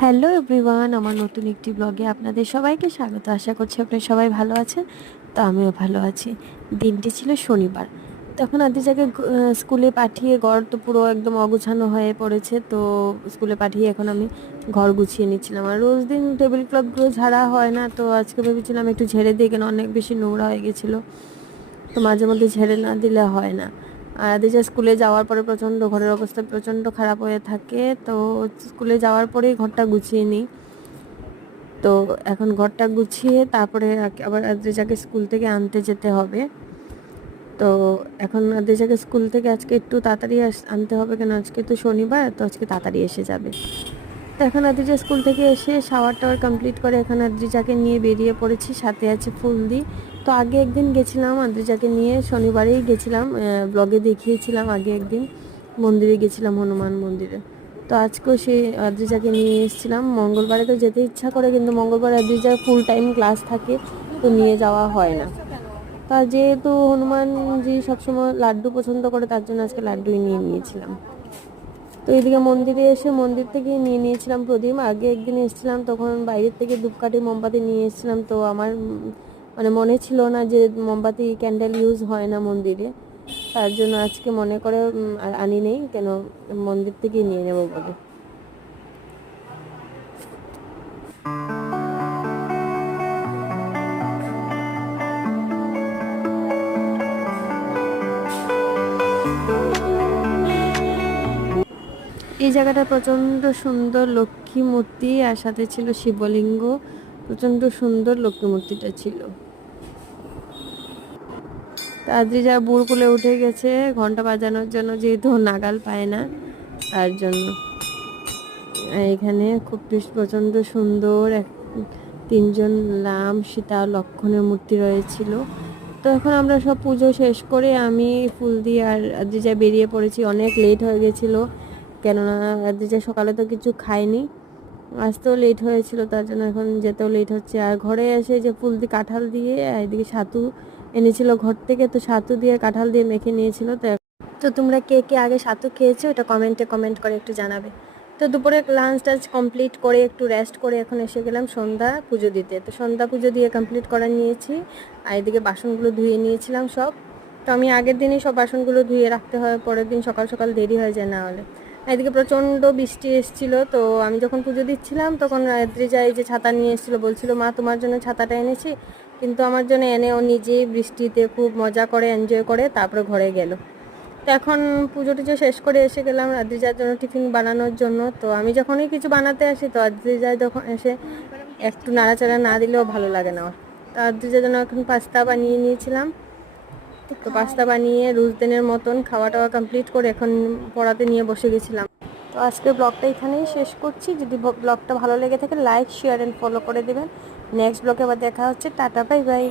Hello everyone, আমার নতুন একটি ব্লগে আপনাদের সবাইকে স্বাগত। আশা করছি আপনারা সবাই ভালো আছেন, তো আমিও ভালো আছি। দিনটি ছিল শনিবার। তখন আদি আদিজাকে স্কুলে পাঠিয়ে ঘর তো পুরো একদম অগুছানো হয়ে পড়েছে, তো স্কুলে পাঠিয়ে এখন আমি ঘর গুছিয়ে নিচ্ছিলাম। আর রোজ দিন টেবিল ক্লথগুলো ঝাড়া হয় না, তো আজকে ভেবেছিলাম একটু ঝেড়ে দিয়ে কেন অনেক বেশি নোংরা হয়ে গেছিল, তো মাঝে মধ্যে ঝেড়ে না দিলে হয় না। আদিজা স্কুলে যাওয়ার পরে প্রচণ্ড, ঘরের অবস্থা প্রচণ্ড খারাপ হয়ে থাকে। তো স্কুলে যাওয়ার পরেই ঘরটা গুছিয়ে নিই। তো এখন ঘরটা গুছিয়ে তারপরে আবার আদ্রিজাকে স্কুল থেকে আনতে যেতে হবে। তো এখন আদ্রিজাকে স্কুল থেকে আজকে একটু তাড়াতাড়ি আনতে হবে কেন? আজকে তো শনিবার, তো আজকে তাড়াতাড়ি এসে যাবে। তো এখন আদ্রিজা স্কুল থেকে এসে শাওয়ার টাওয়ার কমপ্লিট করে এখন আদ্রিজাকে নিয়ে বেরিয়ে পড়েছি। সাথে আছে ফুলদি। তো আগে একদিন গেছিলাম, আদ্রিজাকে নিয়ে শনিবারেই গেছিলাম ব্লগে দেখিয়েছিলাম আগে একদিন, মন্দিরে গেছিলাম, হনুমান মন্দিরে। তো আজকেও সেই আদ্রিজাকে নিয়ে এসেছিলাম। মঙ্গলবারে তো যেতে ইচ্ছা করে, কিন্তু মঙ্গলবারে আদ্রিজার ফুল টাইম ক্লাস থাকে, তো নিয়ে যাওয়া হয় না। তা যেহেতু হনুমানজি সবসময় লাড্ডু পছন্দ করে, তার জন্য আজকে লাড্ডুই নিয়ে নিয়েছিলাম। তো এদিকে মন্দিরে এসে মন্দির থেকে নিয়ে নিয়েছিলাম প্রদীপ। আগে একদিন এসেছিলাম, তখন বাইরের থেকে ধূপকাঠি, মোমবাতি নিয়ে এসেছিলাম, তো আমার মানে মনে ছিল না যে মোমবাতি ক্যান্ডেল ইউজ হয় না মন্দিরে। তার জন্য আজকে মনে করে আর আনি নেই, কেন মন্দির থেকে নিয়ে নেব বলে। এই জায়গাটা প্রচণ্ড সুন্দর লক্ষ্মী মূর্তি, আর সাথে ছিল শিবলিঙ্গ। প্রচণ্ড সুন্দর লক্ষ্মী মূর্তিটা ছিল। যা বুড়কুলে উঠে গেছে, ঘণ্টা বাজানোর জন্য যেহেতু নাগাল পায় না, তার জন্য। এখানে খুব প্রচণ্ড সুন্দর এক, তিনজন লাম সীতা লক্ষণের মূর্তি রয়েছিল। তো এখন আমরা সব পুজো শেষ করে আমি ফুল দিয়ে আর আদ্রিজা বেরিয়ে পড়েছি। অনেক লেট হয়ে গেছিল, কেননা আদ্রিজা সকালে তো কিছু খায়নি। আসতেও লেট হয়েছিল, তার জন্য এখন যেতেও লেট হচ্ছে। আর ঘরে এসে যে ফুল দিয়ে কাঁঠাল দিয়ে এদিকে ছাতু এনেছিল ঘর থেকে, তো সাতু দিয়ে কাঁঠাল দিয়ে মেখে নিয়েছিল। তো তো তোমরা কে কে আগে ছাতু খেয়েছো? এটা কমেন্টে কমেন্ট করে একটু জানাবে। তো দুপুরে লাঞ্চ টাঞ্চ কমপ্লিট করে একটু রেস্ট করে এখন এসে গেলাম সন্ধ্যা পুজো দিতে। তো সন্ধ্যা পুজো দিয়ে কমপ্লিট করা নিয়েছি। আর এদিকে বাসনগুলো ধুয়ে নিয়েছিলাম সব। তো আমি আগের দিনই সব বাসনগুলো ধুয়ে রাখতে হয়, পরের দিন সকাল সকাল দেরি হয়ে যায় না হলে। এদিকে প্রচণ্ড বৃষ্টি এসেছিল, তো আমি যখন পুজো দিচ্ছিলাম তখন যায় যে ছাতা নিয়ে এসেছিল, বলছিল, মা, তোমার জন্য ছাতাটা এনেছি। কিন্তু আমার জন্য এনে ও নিজেই বৃষ্টিতে খুব মজা করে এনজয় করে, তারপরে ঘরে গেল। তো এখন পুজো টুজো শেষ করে এসে গেলাম আদ্রিজার জন্য টিফিন বানানোর জন্য। তো আমি যখনই কিছু বানাতে আসি, তো আদ্রিজায় যখন এসে একটু নাড়াচাড়া না দিলেও ভালো লাগে না তো আদ্রিজার জন্য এখন পাস্তা বানিয়ে নিয়েছিলাম। তো পাস্তা বানিয়ে রুজ দিনের মতন খাওয়া টাওয়া কমপ্লিট করে এখন পড়াতে নিয়ে বসে গেছিলাম। তো আজকের ব্লগটা এখানেই শেষ করছি। যদি ব্লগটা ভালো লেগে থাকে লাইক শেয়ার অ্যান্ড ফলো করে দেবেন। নেক্সট ব্লগে আবার দেখা হচ্ছে। Tata bye bye